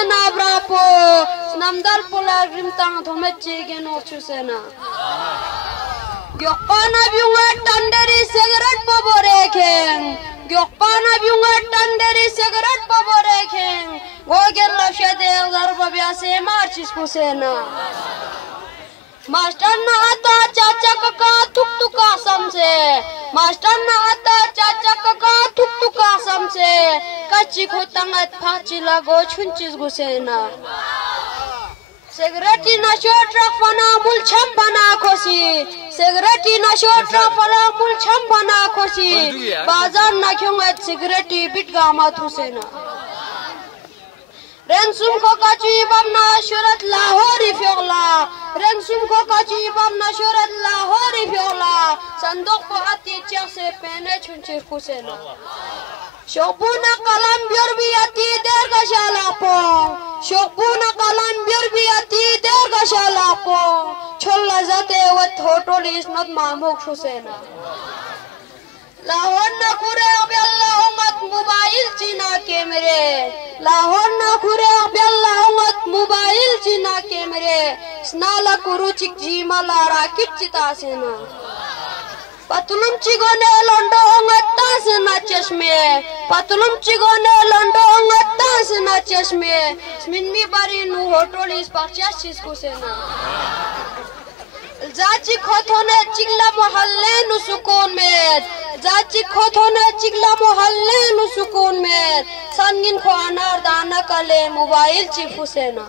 sena brapo namdal pola grimtang thomechi geno chusena gyokpana biunga tanderi cigarette pabore khen gyokpana biunga tanderi cigarette pabore khen gogel lafshade garba byase marchis kusena master ना आता चाचा काका तुक तुका समझे master ना आता चाचा काका तुक तुका समझे कच्ची खोतंगत फाची लगो छुंचिस गुसेना सिगरेटी नशो ट्रक फना मुलछम बना खोसी सिगरेटी नशो ट्रक फना मुलछम बना खोसी बाजार ना क्योंगत सिगरेटी बिट गामा थुसेना Rensum ko kachi bamna shurat Lahori fiogla Rensum ko kachi bamna shurat Lahori fiogla Sandok po ati chak se pene chunchir kusena Shokpuna kalam biorbi ati derga shalapong Shokpuna kalam biorbi ati derga shalapong Cholla zate wat hotolis not mamuk kusena Lahor na kure abi Allah umat mobile china kemere Lahor na kure abi Allah umat mobile china kemere snala kuru chik jima lara kitchita sena patulum chigone londo umat tasena chashme patulum chigone londo umat tasena chashme sminmi bari nu hotolis parchashis kusena जाची खोथोने चिगला मोहल्ले नु सुकून में जाची खोथोने चिगला मोहल्ले नु सुकून में संगिन को अनार दाना कले मोबाइल चिफुसेना